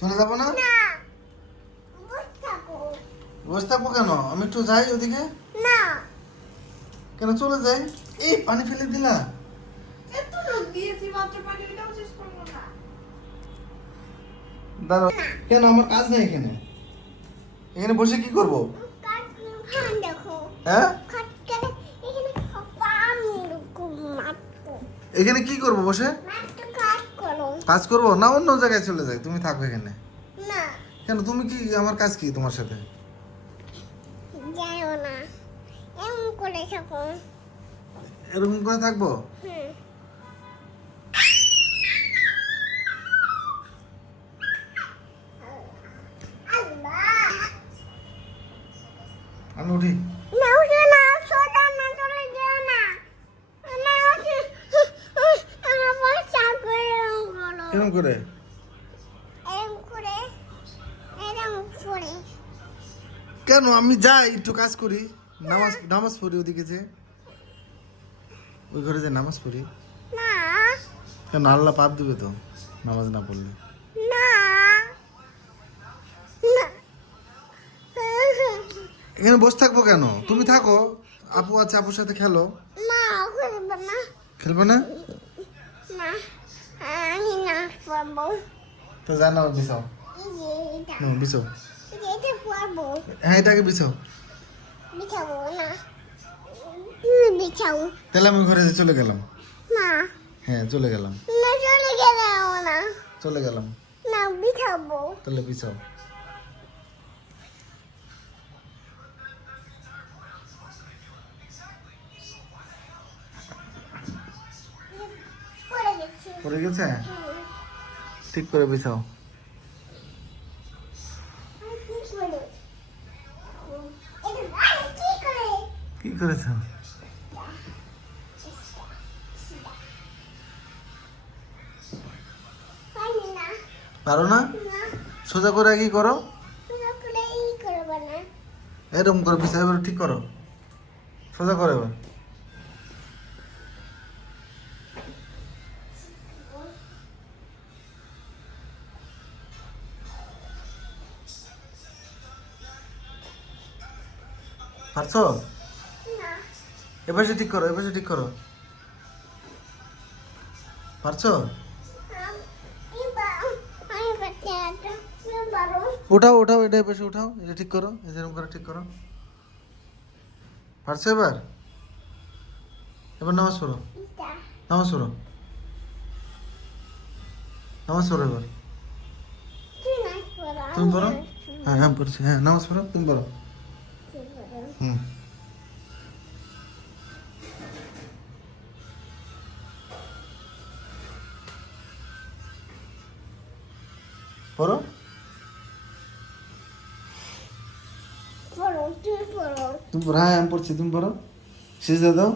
চলে যাবো না? না বসে থাকো। বসে থাকবো কেন? আমি একটু যাই ওদিকে। না কেন চলে যাই? এই পানি ফেলে দিলা। এত রোদ দিয়েছি মাত্র পানি ওটাও শেষ করবো না। দাঁড়াও। কেন আমার কাজ নেই এখানে? এখানে বসে কি করব? কাট ফান দেখো। হ্যাঁ? কাট করে এখানে পাম মাত্র এখানে কি করব বসে? মাত্র কাট করো। কাজ করব না অন্য জায়গায় চলে যাই, তুমি থাকো এখানে। না কেন তুমি কি, আমার কাজ কি তোমার সাথে? যাও না এমন করে থাকো। এরকম করে থাকবো? হুম আল্লাহ আমি উঠি। না উঠো না সোজা না চলে যেও না না উঠো আমার পয়সা করে করো কেমন করে? এরম করে এরম করে কেন আমি যাই একটু কাজ করি, নামাজ নামাজ পড়ি ওদিকে যে, ওই ঘরে যে নামাজ পড়ি। না কেন আল্লাহ পাপ দিবে তো নামাজ না পড়লে? না না এখানে বসে থাকবো কেন? তুমি থাকো, আপু আছে, আপুর সাথে খেলো। না করবো না খেলবে না? না আমি না পারবো তো জানাও বিছাও। এটা বিছাও। এটা পারবো হ্যাঁ এটাকে বিছাও। বিছাবো না তুমি বিছাও তাহলে আমি ঘরে যে চলে গেলাম। না হ্যাঁ চলে গেলাম। না চলে গেলাম না চলে গেলাম। না বিছাবো তাহলে বিছাও। পড়ে গেছি পড়ে গেছে? হুম। ঠিক করে বিছাও। আমি কি করে? এটা আমি কি করে? কি করেছো? পারি না। পারো না? না, সোজা করে কি করো? সোজা করে এই করবো না। এরকম করে বিছাও, এবার ঠিক করো। সোজা করে এবার। পারছো? না, এবার ঠিক করো, এবার ঠিক করো। পারছো? আমি পারছি না তো। তুমি পারো। উঠাও উঠাও, এটা এপাশে উঠাও, এটা ঠিক করো, এরকম করে ঠিক করো। পারছো এবার? এবার নামাজ পড়ো, এটা। নামাজ পড়ো, নামাজ পড়ো এবার। তুই না করো, তুমি আমি পড়ো। না হ্যাঁ হ্যাঁ পড়ছি, হ্যাঁ নামাজ পড়ো, তুমি পড়ো। করবো। হুম। পড়ো। পড়ো, তুমি পড়ো। তুমি পড়ো, হ্যাঁ আমি পড়ছি, তুমি পড়ো। সিজদা দাও।